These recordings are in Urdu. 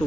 2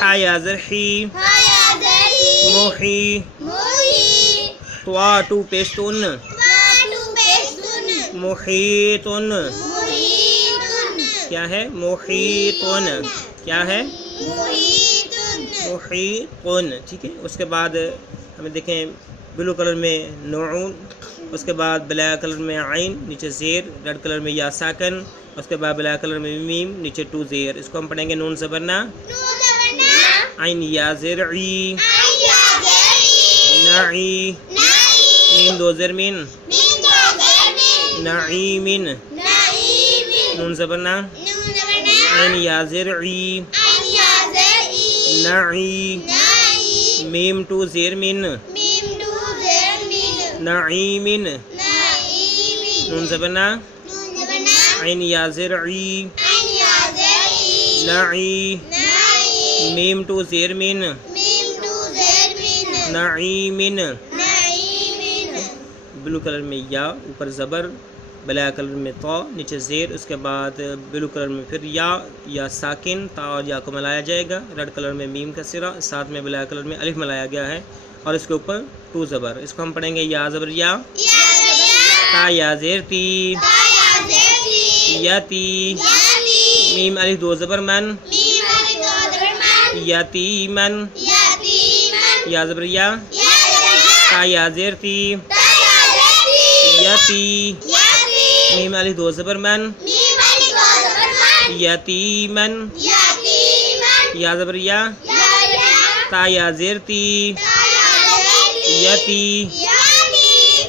حا یا زر حی موحی طوا ٹو پیش تن محیطن کیا ہے محیطن کیا ہے محیطن ٹھیک ہے. اس کے بعد ہمیں دیکھیں بلو کلر میں نعون، اس کے بعد بلیک کلر میں عین نیچے زیر، ریڈ کلر میں یا ساکن، اس کے بعد بلیک کلر میں میم نیچے ٹو زیر. اس کو ہم پڑھیں گے نون زبرنا عین یا زر عی نعی میم دو زر من نعیمن نون زبرنا عین یا زر عی نعی میم ٹو زیر من نعیمن نون زبرنا عین یا زر عی نعی میم ٹو زیر من نعیمن. بلو کلر میں یا اوپر زبر، بلیک کلر میں تو نیچے زیر، اس کے بعد بلو کلر میں پھر یا ساکن تا اور یا کو ملایا جائے گا، ریڈ کلر میں میم کا سرا، ساتھ میں بلیک کلر میں الف ملایا گیا ہے اور اس کے اوپر ٹو زبر. اس کو ہم پڑھیں گے یا زبر یا تا یا زیر تی یتی میم الف دو زبر من یتیمن یا زبر یا تا یا زیر تی یتی میم الف دو زبر من یتیمن یا زبر یا تا یا زیر تی یتی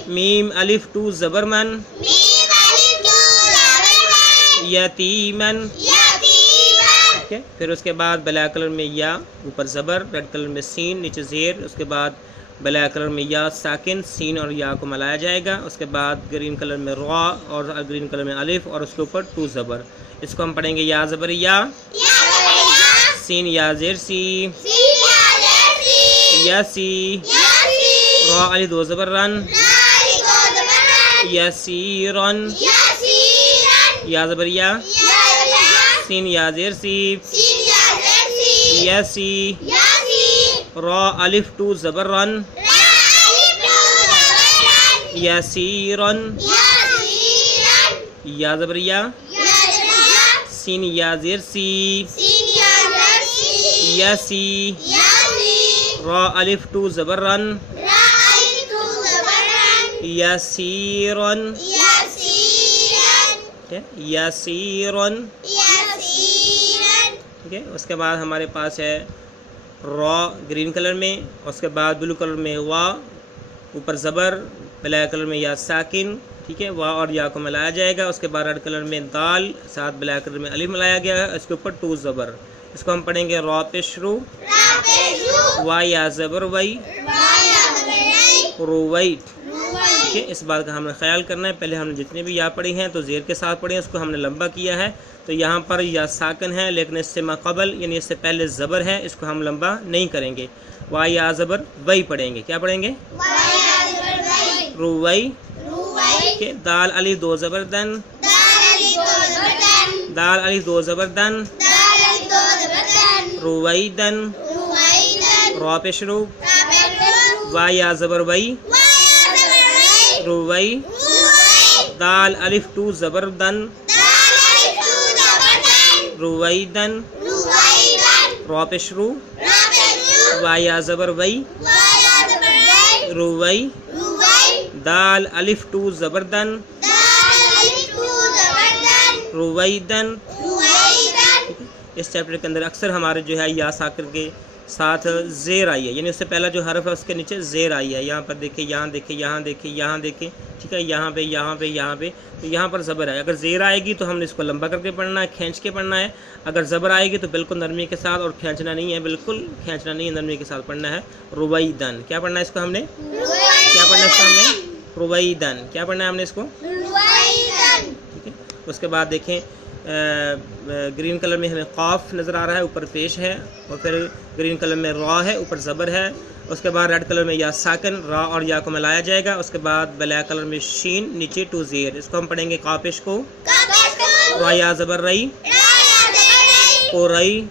میم الف ٹو زبر من یتیمن. پھر اس کے بعد بلیک کلر میں یا اوپر زبر، ریڈ کلر میں سین نیچے زیر، اس کے بعد بلیک کلر میں یا ساکن سین اور یا کو ملایا جائے گا، اس کے بعد گرین کلر میں را اور گرین کلر میں الف اور اس کے اوپر ٹو زبر. اس کو ہم پڑھیں گے یا زبر یا سین یا زیر سی یسی را الف دو زبر رن یسیرن یا زبر یا سین یا زیر سی یسی را الف ٹو زبر رن یسیرن یا زبر یا سین یا زیر سی یسی را الف ٹو زبر رن یسیرن یسیرن. ٹھیک ہے. اس کے بعد ہمارے پاس ہے را گرین کلر میں، اس کے بعد بلو کلر میں وا اوپر زبر، بلیک کلر میں یا ساکن ٹھیک ہے، وا اور یا کو ملایا جائے گا، اس کے بعد ریڈ کلر میں دال، ساتھ بلیک کلر میں الف ملایا گیا ہے، اس کے اوپر ٹو زبر. اس کو ہم پڑھیں گے را پیشرو وا یا زبر وئی رویت. ٹھیک ہے. اس بات کا ہم نے خیال کرنا ہے، پہلے ہم نے جتنے بھی یا پڑھی ہیں تو زیر کے ساتھ پڑھی ہیں، اس کو ہم نے لمبا کیا ہے، تو یہاں پر یا ساکن ہے لیکن اس سے ماقبل یعنی اس سے پہلے زبر ہے، اس کو ہم لمبا نہیں کریں گے. وا یا زبر وئی پڑھیں گے. کیا پڑھیں گے؟ روئی. دال الف دو زبر دن دال الف دو زبر دن رویدن. را پیشرو وا یا زبر وئی روئی. دال الف ٹو زبر دن رویدن. را پیشرو وا یا زبر وئی روئی. دال الف ٹو زبر دن رویدن. اس چیپٹر کے اندر اکثر ہمارے جو ہے یا ساکن کے ساتھ زیر آئی ہے، یعنی اس سے پہلا جو حرف ہے اس کے نیچے زیر آئی ہے. یہاں پر دیکھیں، یہاں دیکھیں، یہاں دیکھیں، یہاں دیکھیں ٹھیک ہے، یہاں پہ یہاں پہ یہاں پہ، تو یہاں پر زبر ہے. اگر زیر آئے گی تو ہم نے اس کو لمبا کر کے پڑھنا ہے، کھینچ کے پڑھنا ہے. اگر زبر آئے گی تو بالکل نرمی کے ساتھ، اور کھینچنا نہیں ہے، بالکل کھینچنا نہیں ہے، نرمی کے ساتھ پڑھنا ہے. رویدن. کیا پڑھنا ہے اس کو ہم نے؟ کیا پڑھنا ہے اس کو ہم نے؟ رویدن. کیا پڑھنا ہے ہم نے اس کو؟ ٹھیک ہے. اس کے بعد دیکھیں گرین کلر میں ہمیں قاف نظر آ رہا ہے، اوپر پیش ہے، اور پھر گرین کلر میں را ہے، اوپر زبر ہے. اس کے بعد ریڈ کلر میں یا ساکن، را اور یا کو ملایا جائے گا. اس کے بعد بلیک کلر میں شین، نیچے ٹو زیر. اس کو ہم پڑھیں گے قاپش کو را یا زبر رئی قرئی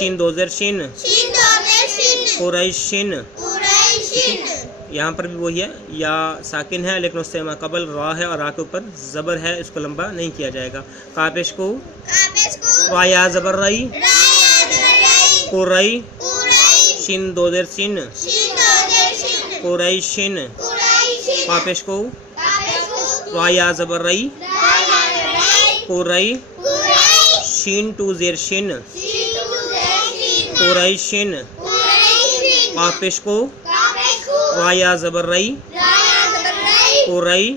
شین دو زیر شین قریشن. یہاں پر بھی وہی ہے، یا ساکن ہے لیکن اس سے قبل را ہے اور را کے اوپر زبر ہے، اس کو لمبا نہیں کیا جائے گا. کاپش کو را یا زبر رئی قرئی شین دو زیر شین قریشن. کاپش کو را یا زبر رئی قرئی شین ٹو زیر شین قریشن. کاپش کو را یا زبر رئی قرئی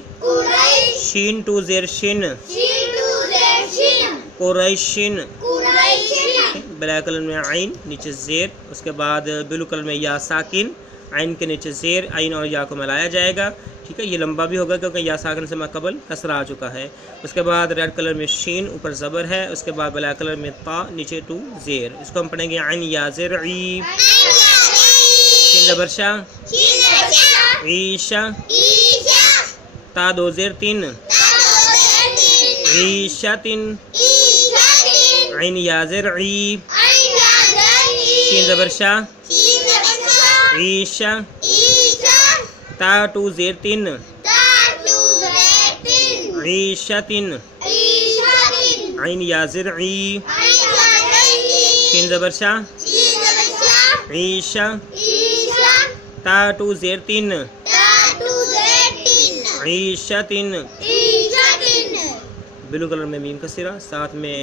شین ٹو زیر شین قریشن. بلیک کلر میں عین نیچے زیر، اس کے بعد بلو کلر میں یا ساکن، عین کے نیچے زیر، عین اور یا کو ملایا جائے گا. ٹھیک ہے، یہ لمبا بھی ہوگا کیونکہ یا ساکن سے قبل کسرہ آ چکا ہے. اس کے بعد ریڈ کلر میں شین اوپر زبر ہے، اس کے بعد بلیک کلر میں تا نیچے ٹو زیر. اس کو ہم پڑھیں گے عین یا زیر ای شین زبر شا عیشہ تا دو زیر تین عیشتن. عین یا زیر ای شین زبر شا عیشہ تا ٹو زیر تین عیشتن. عین یا زیر ای شین زبر شا عیشہ تا ٹو زیر تین عیشتن. بلو کلر میں میم کسرہ، ساتھ میں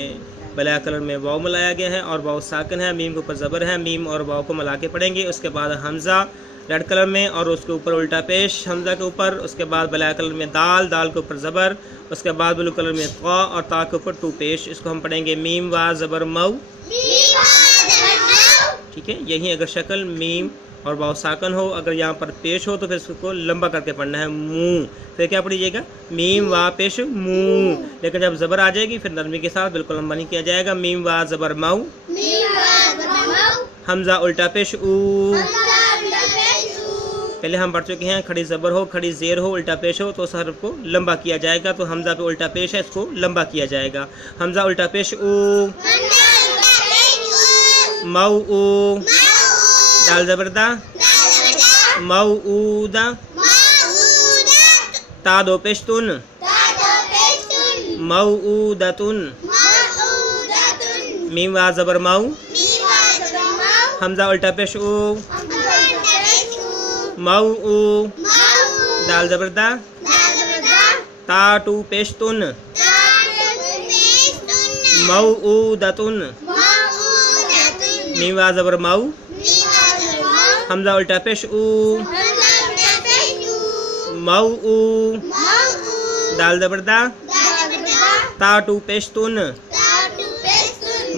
بلیک کلر میں واؤ ملایا گیا ہے اور واؤ ساکن ہے، میم کے اوپر زبر ہے. میم اور واؤ کو ملا کے پڑھیں گے. اس کے بعد حمزہ ریڈ کلر میں اور اس کے اوپر الٹا پیش حمزہ کے اوپر. اس کے بعد بلیک کلر میں دال، دال کے اوپر زبر. اس کے بعد بلو کلر میں قا اور تا کے اوپر ٹو پیش. اس کو ہم پڑھیں گے میم وا زبر مو. ٹھیک ہے، یہی اگر شکل میم اور واؤ ساکن ہو، اگر یہاں پر پیش ہو تو پھر اس کو لمبا کر کے پڑھنا ہے منہ. پھر کیا پڑھیے گا میم وا پیش منہ. لیکن جب زبر آ جائے گی پھر نرمی کے ساتھ بالکل لمبا نہیں کیا جائے گا. میم وا زبر مو حمزہ الٹا پیش او. پہلے ہم پڑھ چکے ہیں کھڑی زبر ہو، کھڑی زیر ہو، الٹا پیش ہو تو اس حرف کو لمبا کیا جائے گا. تو حمزہ پہ الٹا پیش ہے، اس کو لمبا کیا جائے گا. حمزہ الٹا پیش او مو او. دال زبردہ موعودہ. تا دو پیشتن موعودتن. میم وا زبر مو حمزہ الٹا پیش او موعو. دال زبردہ تا ٹو پیشتن موعودتن. میم وا زبر مو حمزہ الٹا پیش او موعو. دال زبردہ تا ٹو پیشتن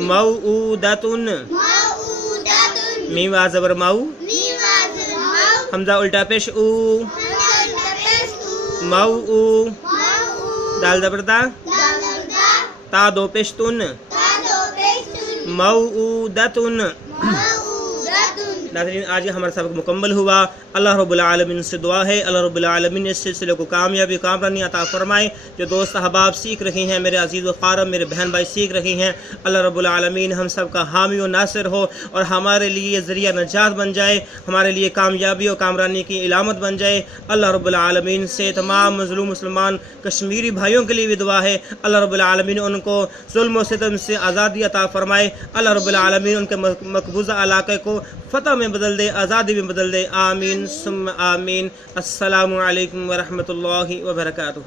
موعودتن. میم وا زبر مو حمزہ الٹا پیش او موعو. دال زبردہ تا دو پیشتن موعودتن. ناظرین، آج ہمارا سبق مکمل ہوا. اللہ رب العالمین سے دعا ہے اللہ رب العالمین اس سلسلے کو کامیابی کامرانی عطا فرمائے. جو دوست احباب سیکھ رہے ہیں، میرے عزیز و قارب میرے بہن بھائی سیکھ رہے ہیں، اللہ رب العالمین ہم سب کا حامی و ناصر ہو اور ہمارے لیے ذریعہ نجات بن جائے، ہمارے لیے کامیابی و کامرانی کی علامت بن جائے. اللہ رب العالمین سے تمام مظلوم مسلمان کشمیری بھائیوں کے لیے بھی دعا ہے، اللہ رب العالمین ان کو ظلم و ستم سے آزادی عطا فرمائے. اللہ رب العالمین ان کے مقبوضہ علاقے کو فتح میں بدل دے، آزادی میں بدل دے. آمین ثم آمین. السلام علیکم ورحمۃ اللہ وبرکاتہ.